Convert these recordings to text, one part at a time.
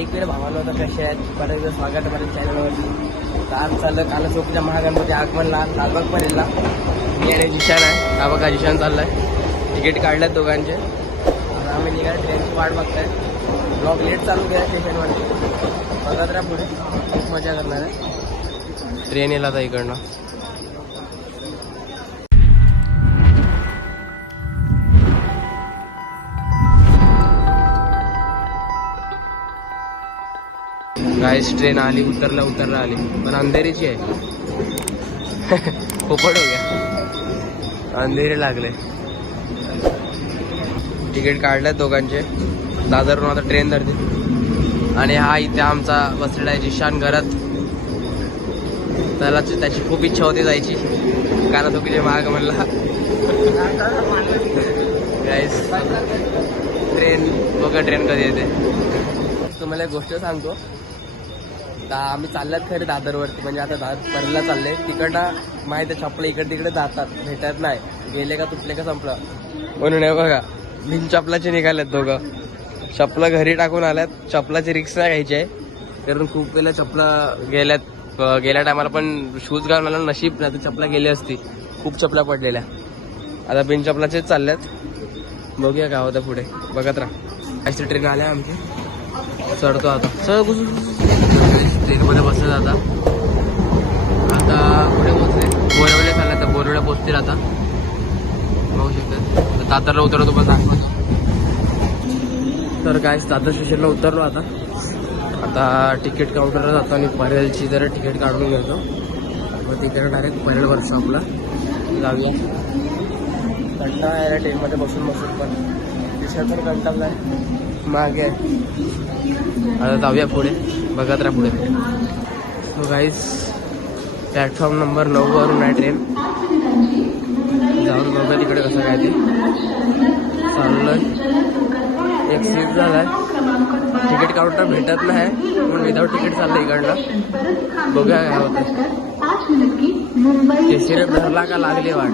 इकडे भावाला होता कशा आहेत परत एकदा स्वागत आहे माझ्या चॅनलवरती. तर आज चाललं काल चौकीच्या महागणपती आगमनला लालबाग परेलला. मी आणि जिशान आहे. हा बघा जिशान चाललाय. तिकीट काढल्यात दोघांचे. आता आम्ही निघाले ट्रेनची वाट बघताय. ब्लॉग लेट चालू केला स्टेशनवरती. बघत राहा पुढे खूप मजा करणार आहे. ट्रेन येईल आता इकडनं. गाइस ट्रेन आली. उतरला आली पण अंधेरीची आहे. पोपट हो गया. अंधेरे लागले. तिकीट काढल्यात दोघांचे. दादरवरून आता ट्रेन धरते. आणि हा इथे आमचा बसलेला आहे जिशान घरात. त्याला त्याची खूप इच्छा होती जायची कारण तो किती महाग म्हणला. गाइस ट्रेन बघा ट्रेन कधी येते. तुम्हाला एक गोष्ट सांगतो. आम्ही चालल्यात खरे दादरवरती म्हणजे आता परला चालले. तिकडनं माहिती आहे चपला इकडे तिकडे जातात भेटत नाही. गेले का तुटले का संपलं म्हणून हे बघा बिन चपलाचे निघाल्यात दोघं. चपला घरी टाकून आल्यात. चपलाची रिक्स नाही घ्यायची आहे कारण खूप वेळेला चपला गेल्या टायमाला पण शूज घालून आला नशीब नाही तर चपला गेली असती. खूप चपला पडलेल्या. आता बिन चपलाचेच चालल्यात. बघूया काय होतं पुढे. बघत राहा. अशी ट्रेन आल्या आमची. चढतो आता. ट्रेनमध्ये बसले आता. पुढे पोहोचले. बोरवले चालले. आता बोरवल्या पोहोचतील आता. बघू शकतात. दादरला उतरतो पण दाखवतो. तर काय दादर स्टेशनला उतरलो आता. आता तिकीट काउंटरला जातो आणि परेलची जरा तिकीट काढून घेतो. मग तिकडे डायरेक्ट परेल वर्कशॉपला जाऊया. कंटाळा यायला ट्रेनमध्ये बसून पण स्टेशन पण कंटाळला आहे. मागे आता जाऊया पुढे. बघत राहा पुढे. सो गाईस प्लॅटफॉर्म नंबर 9 वरून आहे ट्रेन. जाऊन बघा तिकडे कसं काय ते चाललंय. एक सीट झालाय. तिकीट काउंटर भेटत नाही पण विदाऊट तिकीट चाललं इकडनं. बघूया काय होतं. तिसरे भरला का लागली वाट.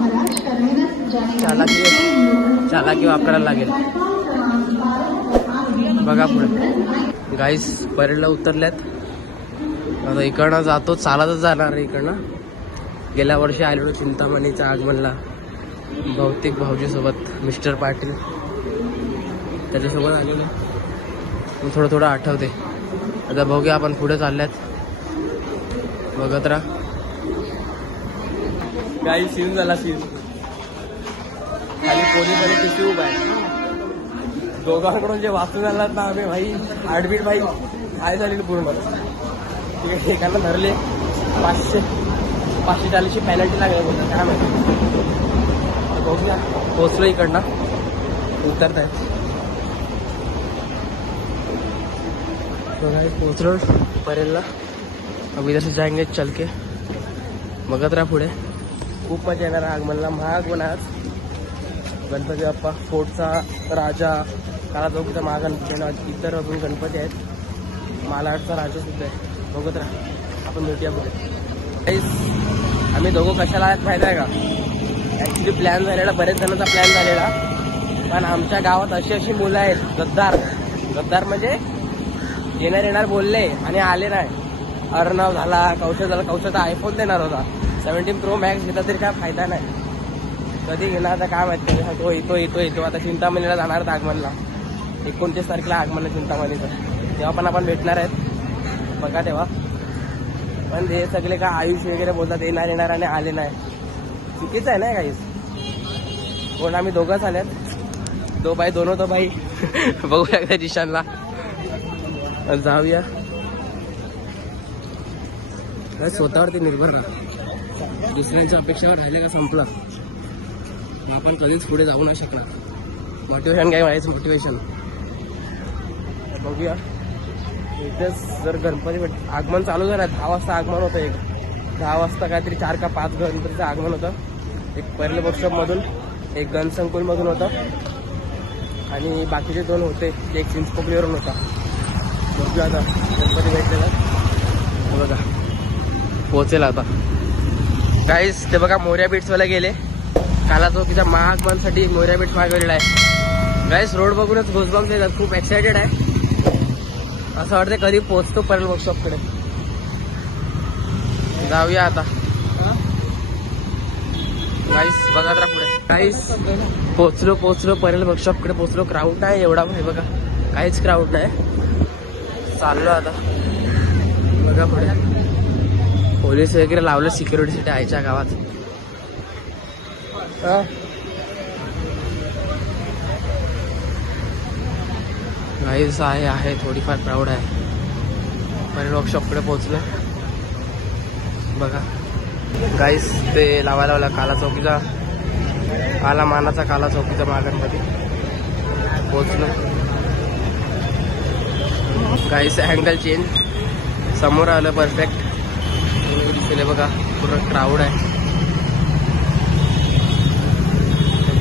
चालाकी वापरायला लागेल. बघा पुढे. गाईस परेलला उतरल्यात. आता इकडनं जातो. चालतच जाणार आहे इकडनं. गेल्या वर्षी आलेलो चिंतामणीच्या आगमनला भौतिक भाऊजीसोबत मिस्टर पाटील त्याच्यासोबत आलेलो. थोडं आठवते. आता बघूया आपण पुढे चालल्यात. बघत राहा. काही सीन झाला. सीन खाली पोलीस किती उभा आहे. दोघांकडून जे वाचून आलात ना आम्ही भाई हार्टबीट भाई काय झालेली पूर्ण. एकाला धरले. 540ची पॅनल्टी लागली बोलतात काय माहिती. बघूया. पोचलो इकडनं. उतरत आहे. पोचलो परेलला. अब इधर से जाएंगे चल के. बघत राहा पुढे. खूप मजा येणार आगमनला. महाग पण आज गणपती बाप्पा फोर्टचा राजा काला चौकीचा महागणपती. इतर अजून गणपती आहेत. मालाडचा राजा सुद्धा आहे. बघत राहा. आपण भेटूया पुढे. आम्ही दोघं कशाला आहेत माहीत आहे का. ॲक्च्युली प्लॅन झालेला. बरेच जणांचा प्लॅन झालेला पण आमच्या गावात अशी मुलं आहेत गद्दार म्हणजे येणार बोलले आणि आले नाही. अर्णव झाला. कौशल झाला. कौशलचा आयफोन देणार होता. 17 Pro Max घेतला तरी काय फायदा नाही. कधी घेणार आता काय माहिती. तो येतो आता चिंतामणीला जाणार आहेत आगमनला. 29 तारखेला आगमन चिंतामणीचं. तेव्हा पण आपण भेटणार आहेत. बघा तेव्हा. पण ते सगळे का आयुष वगैरे बोलतात येणार आणि आले नाही. चुकीचं आहे ना काहीच. कोण आम्ही दोघंच आल्यात. 2 बाय 2 होतो बाई. बघूया का जिशानला. जाऊया. काय स्वतःवरती निर्भर राहा. दुसऱ्यांच्या अपेक्षावर राहिले का संपला. आपण कधीच पुढे जाऊ नाही शकणार. मोटिवेशन काय व्हायचं. मोटिवेशन बघूया. इथेच जर गणपती आगमन चालू झालं. 10 वाजता आगमन होतं. 10 वाजता काहीतरी 4 का 5 गणपतीचं आगमन होतं. एक परेल वर्कशॉपमधून एक गणसंकुलमधून होतं आणि बाकीचे 2 होते. एक चिंचपोकलीवरून होता. बघूया आता गणपती भेटलेला. बघा पोहोचेल आता. गाईस ते बघा मोर्या बीट्सवाले गेले. काला चौकीच्या महागमनसाठी मोर्या बीट्स मागवलेला आहे. गाईस रोड बघूनच गोजबाम्स येतात. खूप एक्सायटेड आहे. असं वाटतं कधी पोहोचतो परेल वर्कशॉपकडे. जाऊया आता. गाईस बघा जरा पुढे. गाईस पोचलो परेल वर्कशॉपकडे पोचलो. क्राऊड नाही एवढा आहे बघा, काहीच क्राऊड नाही. चाललो आता. बघा पुढे पोलीस वगैरे लावलं सिक्युरिटीसाठी आईच्या गावात. गाईस आहे थोडीफार क्राऊड आहे. परेल वर्कशॉपकडे पोचलो बघा. गाईस ते लावायला काला चौकीचा काला मानाचा काला चौकीचा मागणमध्ये पोचलो. गाईस अँगल चेंज समोर आलं परफेक्ट दिसले बघा. पूर्ण क्राऊड आहे.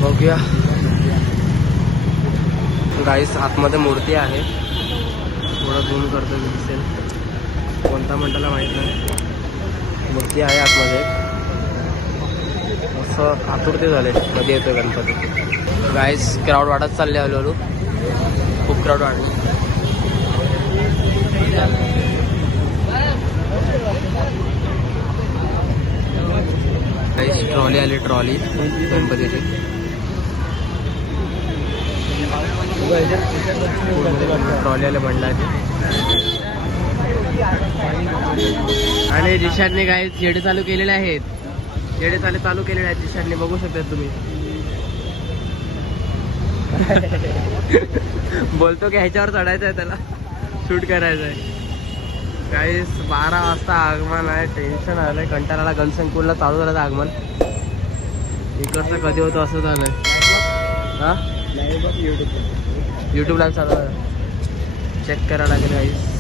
बघूया गाईस आतमध्ये मूर्ती आहे. थोडं झूम करतो दिसेल कोणता मंडळाला माहीत नाही. मूर्ती आहे आतमध्ये. असं आतुरते झाले मध्ये येतोय गणपती. गाईस क्राऊड वाढत चालले हळूहळू. खूप क्राऊड वाढले. गाईस ट्रॉली आली ट्रॉली गणपतीची. ट्रॉली आले मंडळाची. आणि जिशानने काय जेडे चालू केलेले आहेत. जेडे चालू केलेले आहेत जिशानने. बघू शकता तुम्ही. बोलतो की ह्याच्यावर चढायचं आहे त्याला शूट करायचं आहे. काही 12 वाजता आगमन आहे. टेन्शन आलंय कंटाळाला. गणसंकुलला चालू झालं आगमन. इकडचं कधी होतं असं झालंय. हा यूट्यूब लाईव्ह चालू झालं. चेक करायला लागेल गाईस.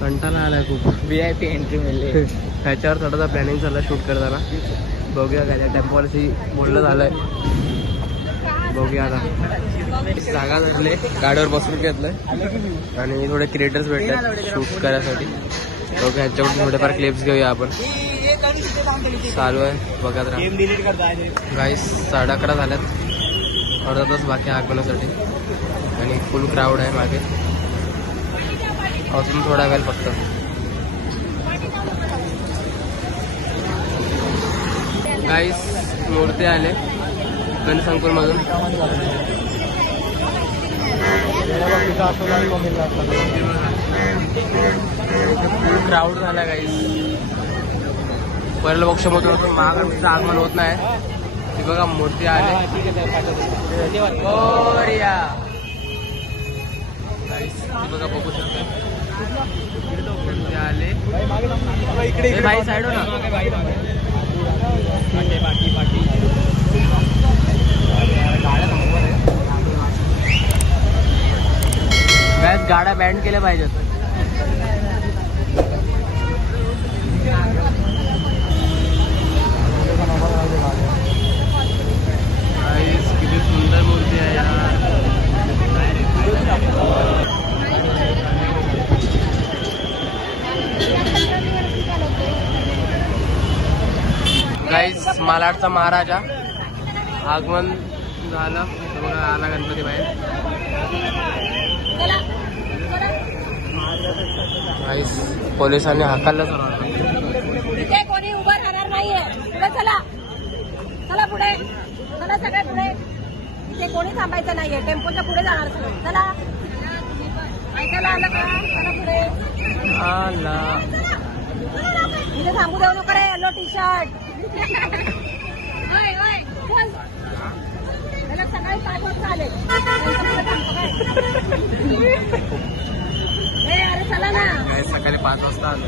कंटाळा आलाय खूप. VIP एंट्री मिळली. ह्याच्यावर थोडासा प्लॅनिंग चाललं शूट करताना. बघूया काय त्या टेम्पोवरशी बोलणं झालंय. बघूया आता. जागा धरले गाडीवर बसून घेतलंय आणि थोडे क्रिएटर्स भेटले शूट करायसाठी. बघूया ह्याच्याकडून थोडेफार क्लिप्स घेऊया आपण. चालू आहे बघा गाईस. 11:30 झाल्यात. अर्धा तास बाकी आगमनासाठी आणि फुल क्राऊड आहे मागे. अजून थोडा वेळ फक्त. गाईस मूर्ती आले गणसंकुलमधून. खूप क्राऊड झाला गाईस. परेल वर्कशॉपमधून महागणपतीचं आगमन होत नाही. ती बघा मूर्ती आले. बघा बघू शकता मूर्ती आले. भाई साईड हो ना. गाड्या बँड केल्या पाहिजेत. किती सुंदर मूर्ती आहे यार. गाईस मालाडचा महाराजा आगमन झालं. बघा आला गणपती बाहेर. गाईस पोलिसांनी हाकललं. इथे कोणी उभं राहणार नाहीये. पुढे चला. चला पुढे. चला सगळे पुढे. इथे कोणी थांबायचं नाहीये. टेम्पोच्या पुढे जाणार सगळे. चला. ऐकायला आलं का? चला पुढे. आला. इथे थांबू देऊ नको रे. Yellow T shirt. चल. सकाळी 5 वाजता आले. अरे चला ना. सकाळी 5 वाजता आलो.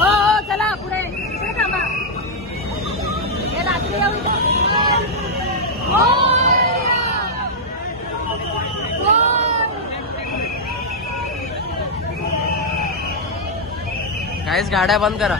हो चला पुढे. पुढे थांबा. हे रात्री येऊ. गाईस गाड्या बंद करा.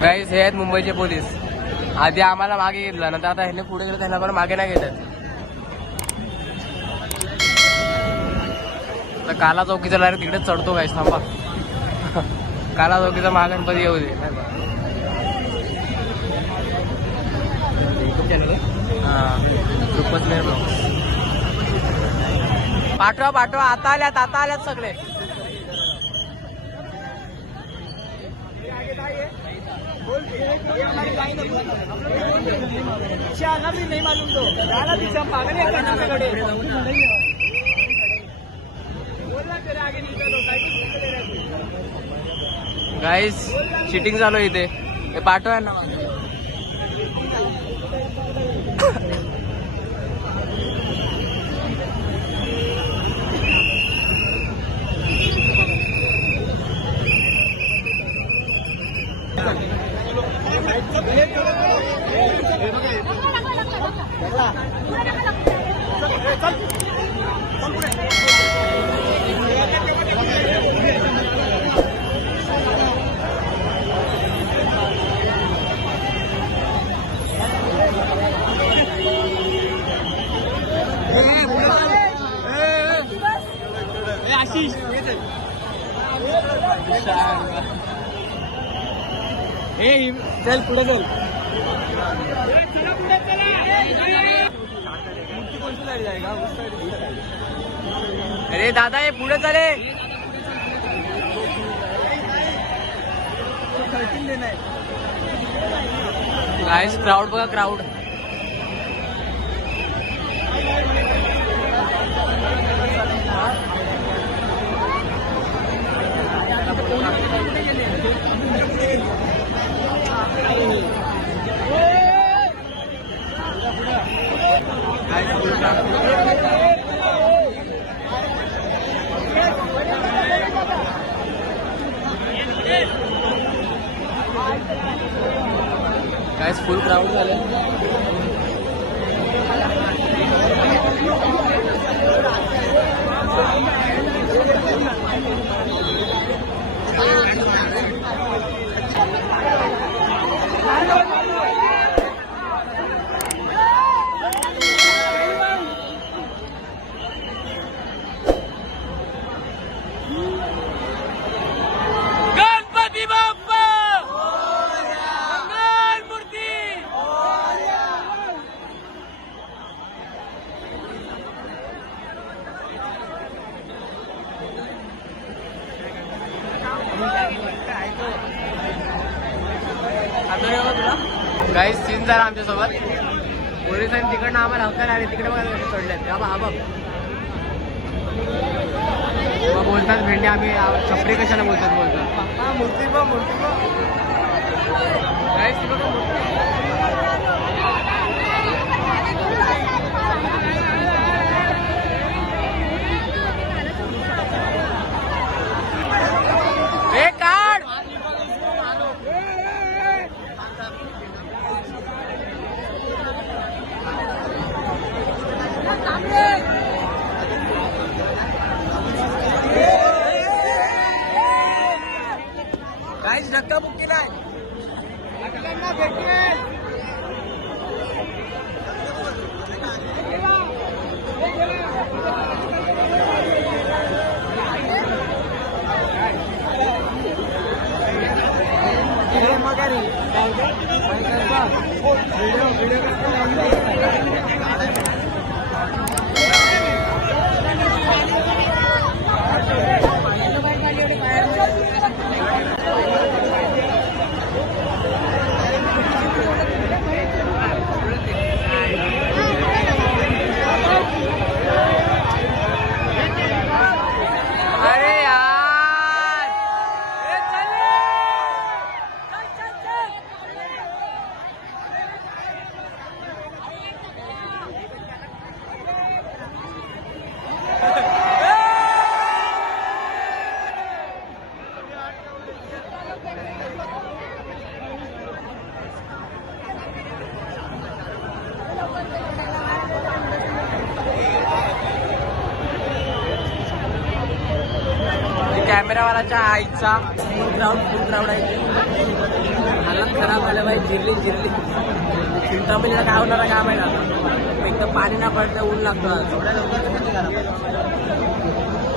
गाईस हे आहेत मुंबईचे पोलीस. आधी आम्हाला मागे घेतलं, नंतर आता ह्याने पुढे गेलं त्यांना पण मागे नाही घेतात. तर काला चौकीचा डायरेक्ट तिकडेच चढतो गाईस. थांबा काला चौकीचा महागणपती येऊ दे. हा खूपच नाही पाठवा पाठवा. आता आल्यात सगळे. गाईस चिटिंग चालू आहे इथे. हे पाठवा ना. आशिष चल पुढे चल. अरे दादा हे पुढे चले. गाइस क्राउड बघा क्राउड. गाइस फुल क्राउड झालं. गणपती बाप्पा मंगल मूर्ती. गाईस सीन झाला आमच्यासोबत. पोलिसांनी तिकडनं आम्हाला हक्कायला आले. तिकडे बघा कसे चढले. हा बघ बोलतात भेंडे. आम्ही छपरी कशाला बोलतात मूर्ती गाईस ती बघा मूर्ती. हे काढ. गाईस धक्का बुक केलाय. कॅमेरावालाच्या आईचा फुल क्राऊड आहे. झालं बाई, जिरली चिंतामणीला काय होणार आहे काय माहिती आता. एक तर पाणी ना पडतं, ऊन लागतं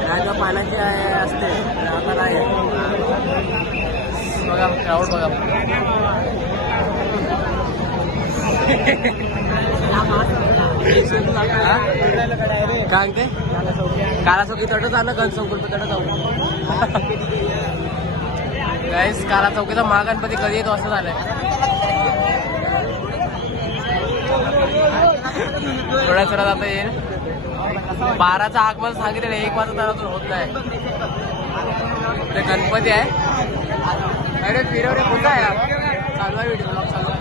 राजा पाण्याची असते आता नाही आहे. बघा क्राऊड बघा. काय सांगते काला चौकी तट जाणं गणचौक तट जाऊ. गाईस काला चौकीचा महागणपती कधी येतो असं झालंय. थोड्या थोड्या जाता येईल. 12चं आगमन सांगितलेलं 1 वाजता अजून होत नाही. ते गणपती आहे. अरे फिरव रे कुठं आहे चालू आहे व्हिडिओ ब्लॉग चालू आहे.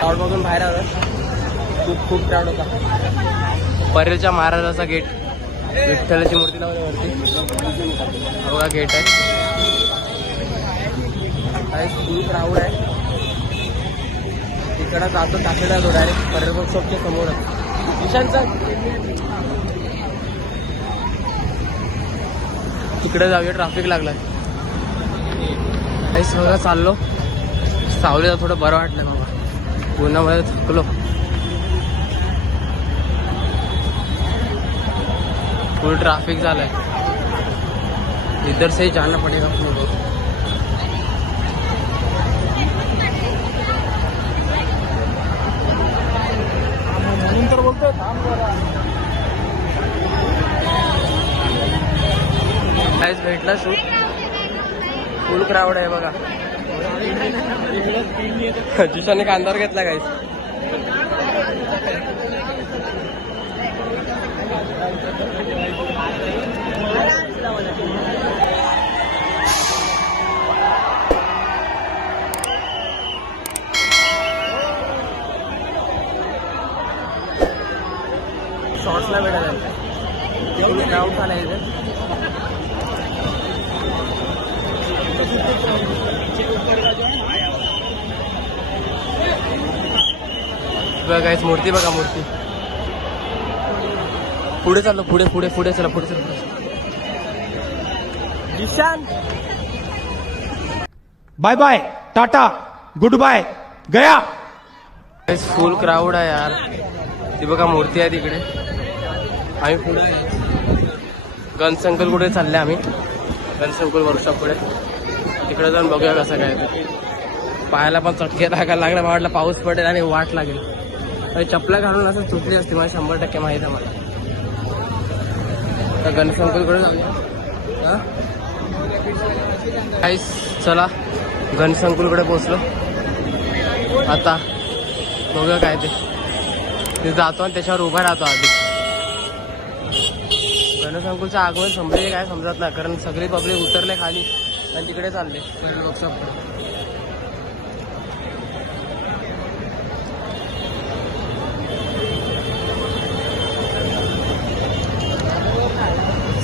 क्राऊडमधून बाहेर आलं. खूप क्राऊड होता. परेलच्या महाराजाचा गेट, विठ्ठलाची मूर्ती लावली वरती. बघा गेट आहे. खूप क्राऊड आहे. तिकडं जातो टाकेला तो डायरेक्ट परेल वर्कशॉपच्या समोर. ईशानचा तिकडे जाऊया, ट्रॅफिक लागलाय. काहीच बघा चाललो. सावलीला थोडं बरं वाटलं बाबा, उन्हामध्ये थकलो. फुल ट्रॅफिक झालाय. इधर से ही जाना पड़ेगा अपने को. म्हणून तर बोलतोय काहीच भेटला शूट. फुल क्राऊड आहे बघा. जिशाने कांदावर घेतला काहीच. शॉर्ट्सला भेटायला क्राऊड झाला इथे. बघा गाइस, मूर्ती बघा मूर्ती. पुढे चाललो, पुढे पुढे पुढे चला, पुढे चला. Ishan bye bye tata good bye गया. फुल क्राऊड आहे यार. ती बघा मूर्ती आहे तिकडे. आम्ही पुढे गणसंकुल कुठे चालले. आम्ही गणसंकुल वर्कशॉप पुढे तिकडे जाऊन बघूया कसं काय ते. पायाला पण चटके लागायला लागला. मला वाटलं पाऊस पडेल आणि वाट लागेल. आणि चपला घालून असं चुकली असते मला 100% माहीत आहे मला. तर गणसंकुलकडे जाऊया. काहीच चला गणसंकुलकडे पोचलो. आता बघूया काय ते जातो आणि त्याच्यावर उभा राहतो आधी. गणसंकुलचं आगमन संपले काय समजत नाही, कारण सगळी पब्लिक उतरले खाली आणि तिकडे चालले वर्कशॉपकडे.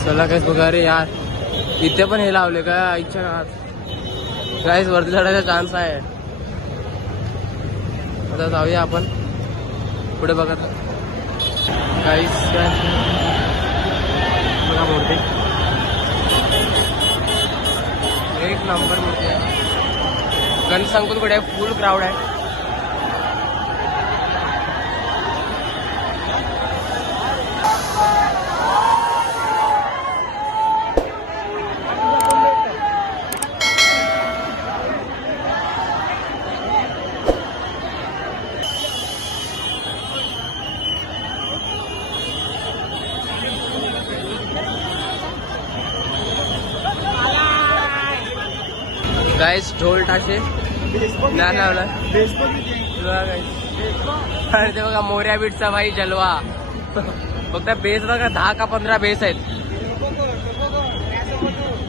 चला काहीच बघा. रे यार इथे पण हे लावले का इच्छा गावात. काहीच वरती चढायचा चान्स आहे. आता जाऊया आपण पुढे बघा. काहीच काय बघा मूर्ती एक नंबर मूर्ती आहे. गणसंकुल कुठे आहे, फुल क्राऊड आहे. गाइस ढोल टाशे नाही लावला. अरे ते बघा मोऱ्या बीटचा भाई जलवा. फक्त बेस बघा 10 का 15 बेस आहेत.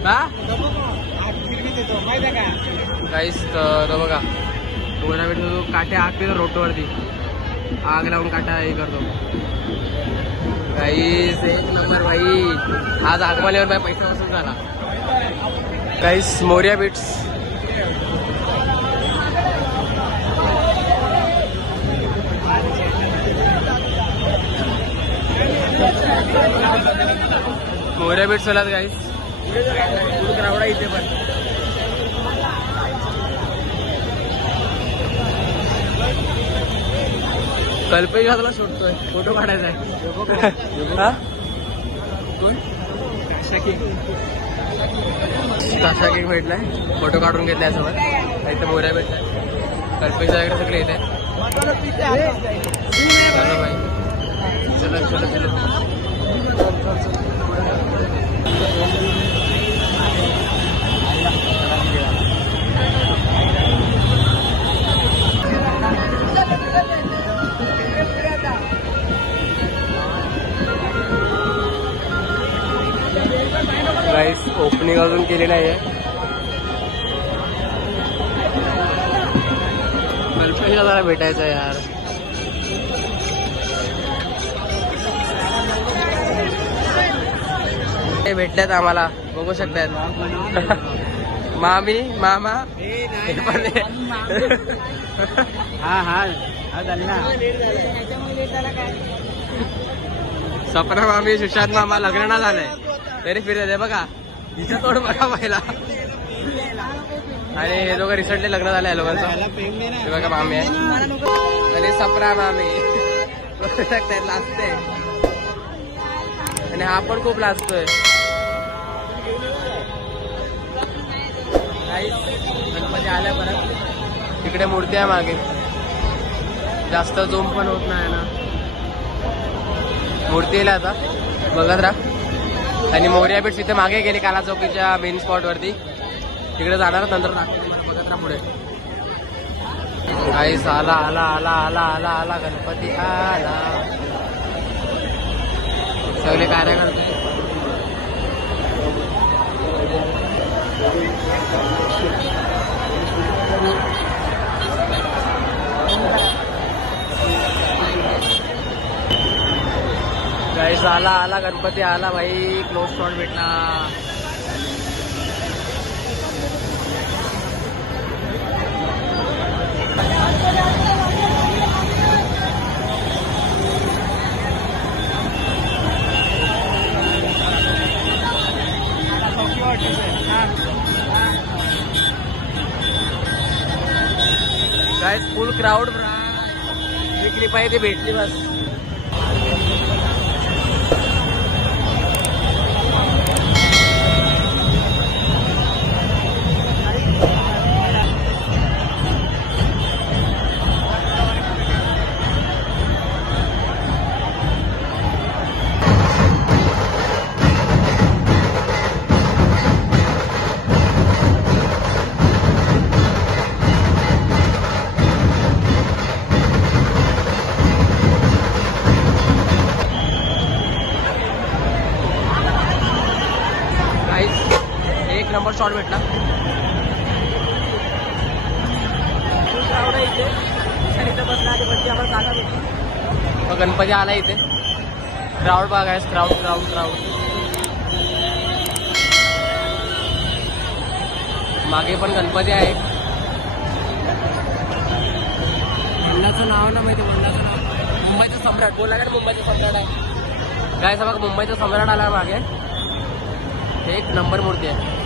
हा काहीच तर बघा मोरा भेटतो तो काट्या आग पितो रोटवरती आग लावून काट्या हे करतो काहीच एक नंबर भाई आज आगमाल्यावर भाई पैसा वसूल झाला काहीच मोर्या बीट्स मोर्या बीट्स वाल्यात काहीच क्राऊड आहे इथे पण कल्पेश घातला शोधतोय फोटो काढायचा आहे कोण काशा केक भेटलाय फोटो काढून घेतलाय सोबत इथं मोऱ्या भेटलाय कल्पेश वगैरे सगळे येत आहे चलो भाई चलो चलो चलो गाइस ओपनिंग अजून केली नाहीये कल्पेशला जरा भेटायचं यार ते भेटल्यात आम्हाला बघू शकतात मामी मामा हे पण सपना मामी सुशांत मामा लग्न ना झालंय तरी फिरत बघा हिचं तोड बघा पहिला आणि हे दोघं रिसेंटली लग्न झालंय लोकांचं हे बघा मामी आहे आणि सपना मामी बघू शकताय लाजते आणि हा पण खूप लाजतोय गणपती आल्या परत तिकडे मूर्ती आहे मागे जास्त झूम पण होत नाही ना मूर्ती येईल आता बघत राहा आणि मोर्या बीट्स इथे मागे गेले काला चौकीच्या मेन स्पॉट वरती तिकडे जाणार नंतर बघत राहा पुढे काहीच आला आला आला आला आला आला गणपती आला सगळे कार्यकर्ते गाइस आला आला गणपती आला भाई क्लोज स्पॉट भेटला गाइस फुल क्राउड विकली पाहिजे भेटली बस नंबर शॉट भेटला गणपती आला इथे क्राऊड बघा आहे क्राऊड क्राऊड क्राऊड मागे पण गणपती आहे मंडळाचं नाव ना माहिती मंडळाचं नाव मुंबईचं सम्राट बोला का मुंबईचं सम्राट आहे काय बघा मुंबईचं सम्राट आला मागे एक नंबर मूर्ती आहे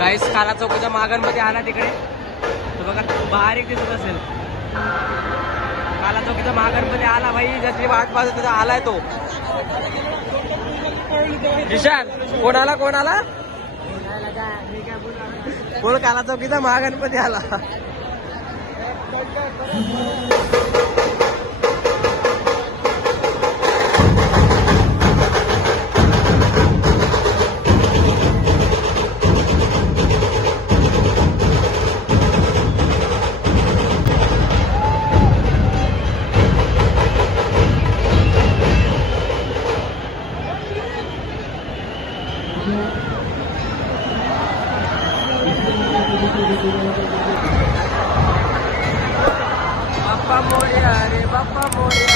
गाइस काला चौकीच्या महागणपती आला तिकडे तो बघा बारीक दिसत असेल. काला चौकीचा महागणपती आला भाई, ज्याची वाट पाहतो त्याचा आलाय तो. ईशान कोण आला कोण आला कोण? काला चौकीचा महागणपती आला. बाप्पा मोरया रे बाप्पा मोरया.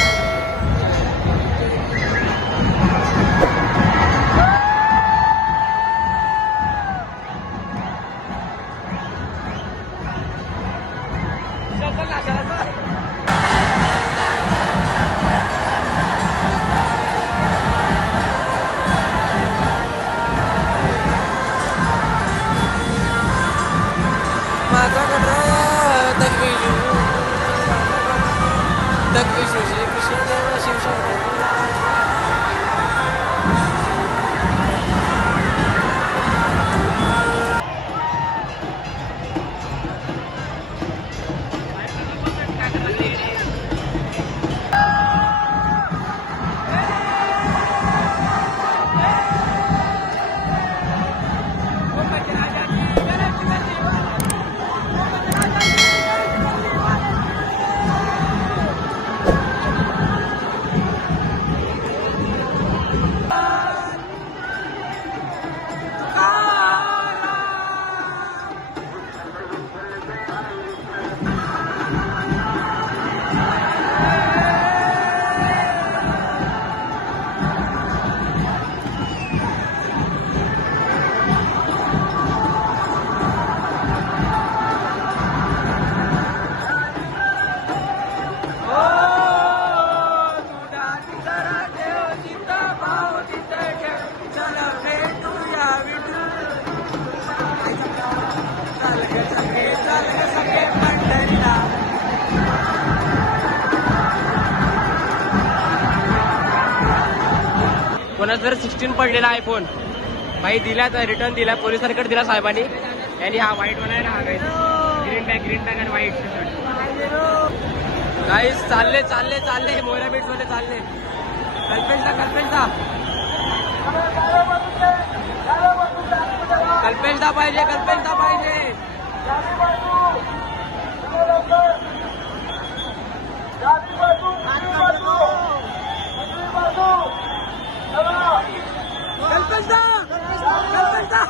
कोणाच जर 16 पडलेला आयफोन भाई दिला तर रिटर्न दिला, पोलिसांकडे दिला साहेबांनी. आणि हा व्हाईट वाला आहे ना, ग्रीन बॅग आणि व्हाईट गाईस. चालले चालले चालले मोरा बीच मध्ये चालले. कल्पेशला कल्पेशला कल्पेशला पाहिजे, कल्पेशला पाहिजे. कल्पेशला कल्पेशला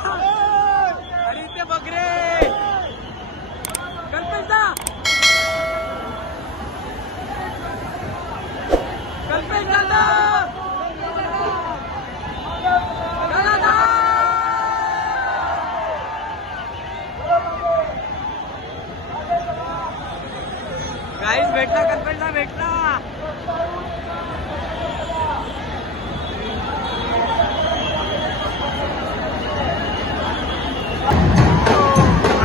आणि इथे बघ रे कल्पेशला कल्पेशला. गाईस भेटला, कल्पेशला भेटला.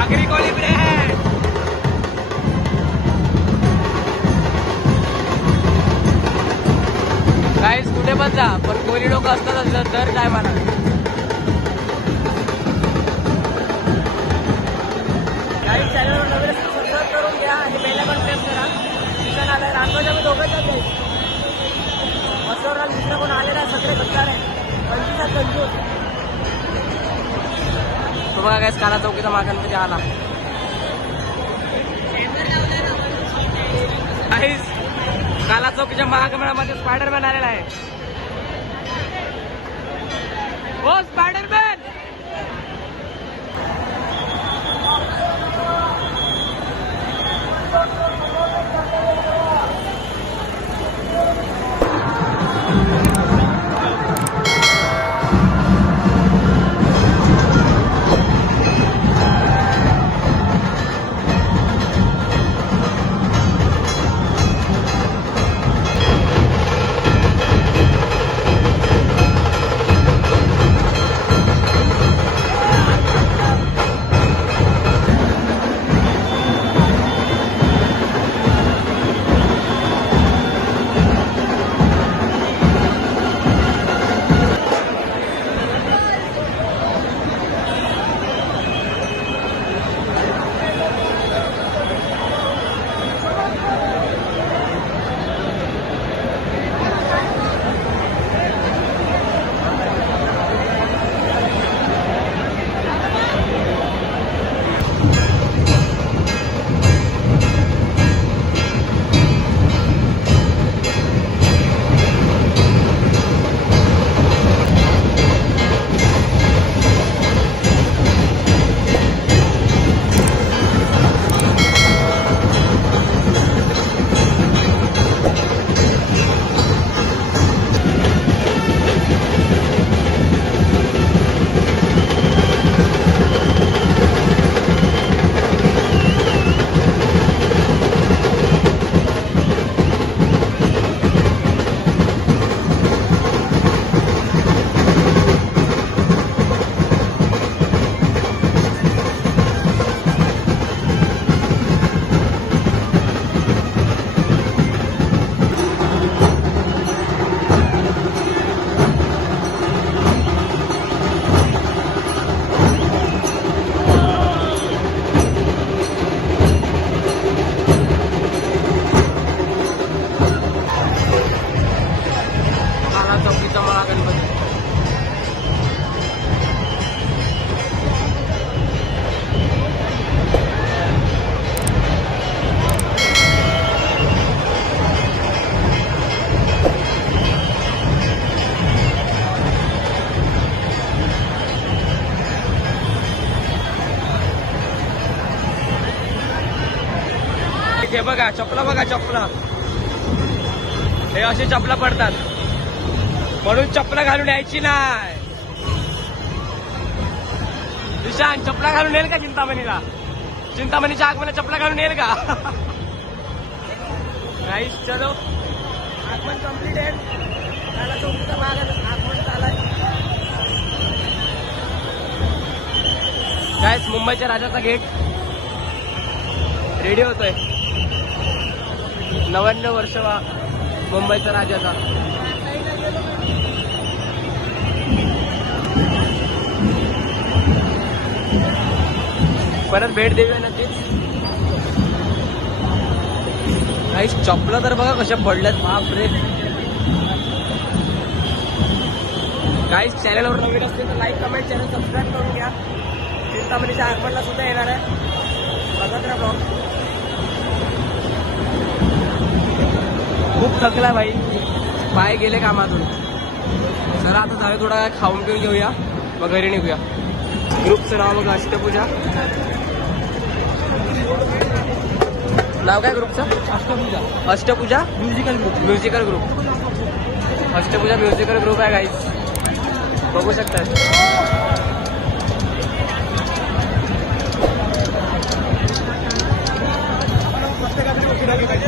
आगरी कोली ब्रे गाईस, कुठे पण जा पण कोली लोक असतातच दर टायमाला. गाईस चॅनलवर नवीन सबस्क्राईब करून घ्या आणि बेल आयकॉन प्रेस करा. किशन आलाय, रामराजा मी दोघंच आहे. मस्तवराल दुसरं कोण आलेला आहे, सगळे बसणार आहे. 25 कंजूस. तो बघा गाईस, काला चौकीचा महागणपती आला. गाईस काला चौकीच्या महागमनामध्ये स्पायडरमॅन आलेला आहे. ओ स्पायडरमॅन. हे बघा चपला बघा चपला, हे असे चपला पडतात म्हणून चपला घालून यायची नाही. निशांत चपला घालून येईल का चिंतामणीला? चिंतामणीच्या आगमनाला चपला घालून येईल का? गाईस चलो आगमन कम्प्लीट आहे. त्याला चौकीचा भाग आगमन चालाय. गाईस मुंबईच्या राजाचा गेट रेडी होतोय. 99 वर्ष मुंबईचा राजाचा. परत भेट देऊया नक्कीच. काही चपला तर बघा कशा पडल्यात, बापरे. काही चॅनलवर नवीन असतील तर लाईक कमेंट चॅनल सबस्क्राईब करून घ्या. चिंतामणीच्या आगमनला सुद्धा येणार आहे. बघत राहा ब्लॉग. खूप थकला भाई, पाय गेले कामातून. जरा आता जावे थोडा खाऊन पिऊन घेऊया मग घरी निघूया. ग्रुपचं नाव बघा अष्टपूजा. नाव काय ग्रुपचं? Ashtapuja. Ashtapuja musical group. Musical group Ashtapuja musical group आहे गाईज, बघू शकता.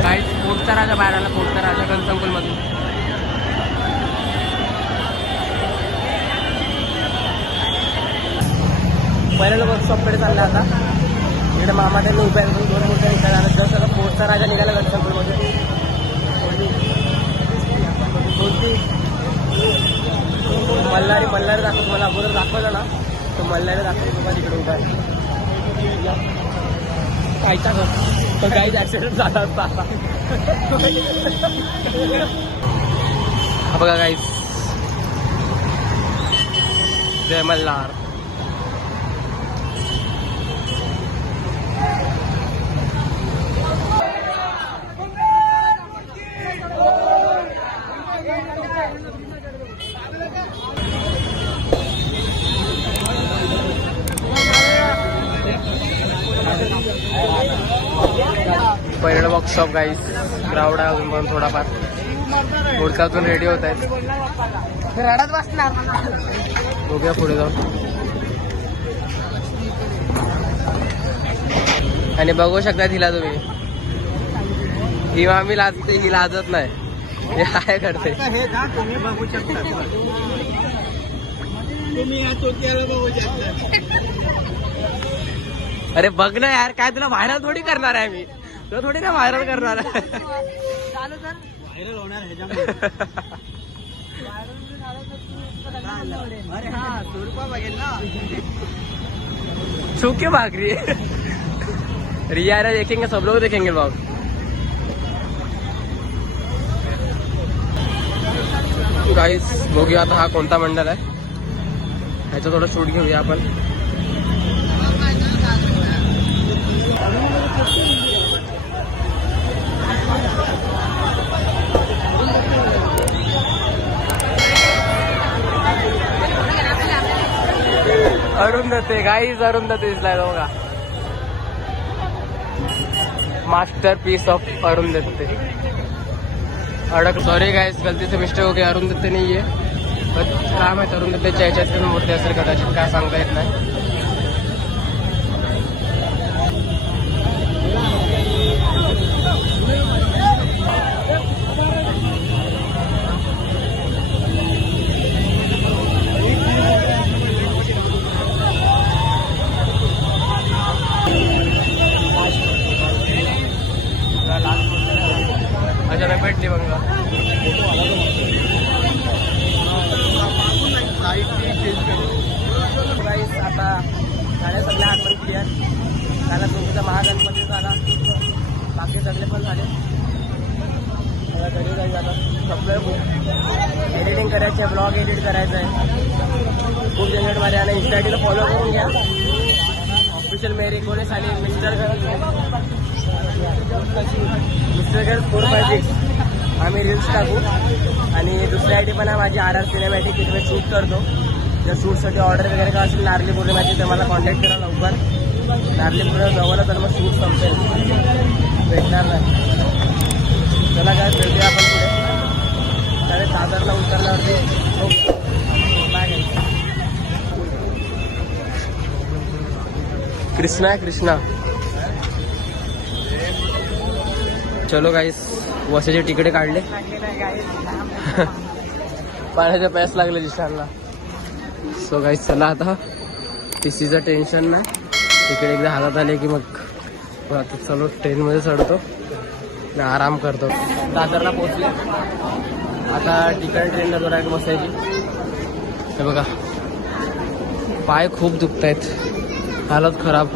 गाईज पोटचा राजा बाहेर आला. पोटचा राजा गणसंकुल मधून. पहिल्याला वर्कशॉपकडे चालला आता. इकडे मामा त्यांनी उभ्या 2 मोठ्या निघाला. जसं आता पोटचा राजा निघाला गणसंकुलमध्ये. मल्हारी दाखवतो. मला अगोदर दाखवलं ना तो मल्हारी दाखवतो तुम्हाला तिकडे उभा आहे. कायचा तर काहीच ऍक्सिडेंट झाला असता. हा बघा गाईस, जय मल्हार. पहिलं वर्कशॉप गाईस. ग्राउंड आहे अजून पण थोडाफार. पुढचातून रेडी होत आहेत. रडत बसणार. बघूया पुढे जाऊन. आणि बघू शकता तिला तुम्ही, ही मामी लाजते, ही लाजत नाही. हे काय करते. हे ना तुम्ही बघू शकता. तुम्ही या टोक्याला बघू शकता. अरे बघ ना यार, काय तुला व्हायरल थोडी करणार आहे मी. तुला थोडी ना व्हायरल करणार आहे. व्हायरल होणार ह्याच्यामुळे. अरे हा 100 रुपये बघेल ना. छूके भाग रही है. रिया देखेंगे, सब लोग देखेंगे ब्लॉग. गाईस बघूया आता हा कोणता मंडळ आहे. ह्याचं थोडं शूट घेऊया आपण. अरुंधते गाईज, अरुंधते दिसलाय बघा. Masterpiece of Arundhati. अडक सॉरी गाईज, गलती से मिस्टेक हो गया. अरुंधते नाही आहे. काय माहिती अरुंधतेच्या ह्याच्यात मूर्ती असेल कदाचित, काय सांगता येत नाही. अच्छा भेटली बघा. आता झाल्या सगळ्या आगमन क्लिअर झाला. तुमचा महागणपती झाला, बाकी सगळे पण झाले. घरी जाईल आता. सगळं एडिटिंग करायचं आहे, ब्लॉग एडिट करायचं आहे. खूप झंझटमध्ये आणि इंस्टा आय डीला फॉलो करून घ्या. ऑफिशियल मेरी कोणी साली मिस्टर घर 456 आम्ही रील्स टाकू. आणि दुसरी आय डी पण आहे माझी RR सिनेमॅटिक. तिथे मी शूट करतो. जर शूटसाठी ऑर्डर वगैरे काय असेल नारली पौर्णिमाची तर मला कॉन्टॅक्ट करा लवकर. नारली पौर्णिमा जवळ तर मग शूट संपेल, भेटणार नाही. कृष्णा आहे कृष्णा. चलो गाईस वसाचे तिकडे काढले. पाण्याचा प्यास लागले जिशानला. सो गाईस चला आता टीसीचं टेन्शन नाही. तिकडे एकदा हातात आले की मग आता चलो ट्रेनमध्ये चढतो आणि आराम करतो. दादरला पोहोचले. आता ठिकाणी ट्रेनला जोरात बसायची. हे बघा पाय खूप दुखत आहेत, हालत खराब.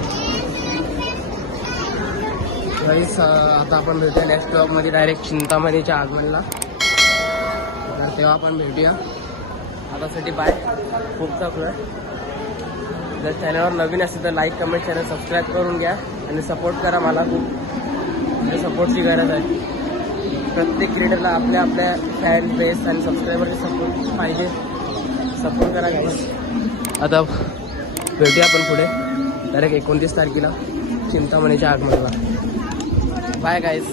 गाईस आता आपण भेटूया नेक्स्ट स्टॉपमध्ये डायरेक्ट चिंतामणीच्या आगमनला. तर तेव्हा आपण भेटूया. आतासाठी बाय. खूप थकलोय. जर चॅनलवर नवीन असेल तर लाईक कमेंट चॅनल सबस्क्राईब करून घ्या आणि सपोर्ट करा. मला खूप म्हणजे सपोर्टची गरज आहे. प्रत्येक क्रिएटरला आपल्या आपल्या फॅन बेस आणि सबस्क्रायबरचे सपोर्ट पाहिजे. सपोर्ट करा गाईस. आता भेटूया आपण पुढे डायरेक्ट 29 तारखेला चिंतामणीच्या आगमनला. बाय गाईस.